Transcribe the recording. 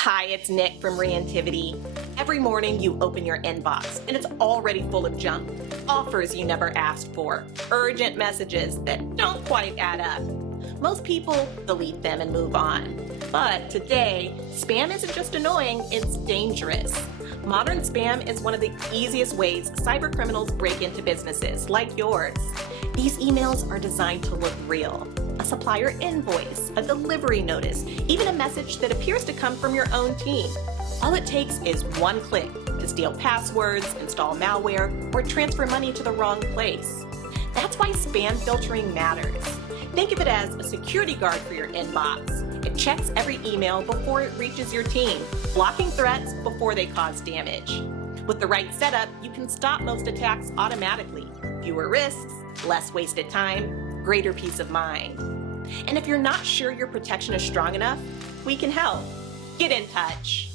Hi, it's Nick from Reactivity. Every morning you open your inbox and it's already full of junk. Offers you never asked for, urgent messages that don't quite add up. Most people delete them and move on. But today, spam isn't just annoying, it's dangerous. Modern spam is one of the easiest ways cybercriminals break into businesses like yours. These emails are designed to look real. A supplier invoice, a delivery notice, even a message that appears to come from your own team. All it takes is one click to steal passwords, install malware, or transfer money to the wrong place. That's why spam filtering matters. Think of it as a security guard for your inbox. It checks every email before it reaches your team, blocking threats before they cause damage. With the right setup, you can stop most attacks automatically. Fewer risks, less wasted time, greater peace of mind. And if you're not sure your protection is strong enough, we can help. Get in touch.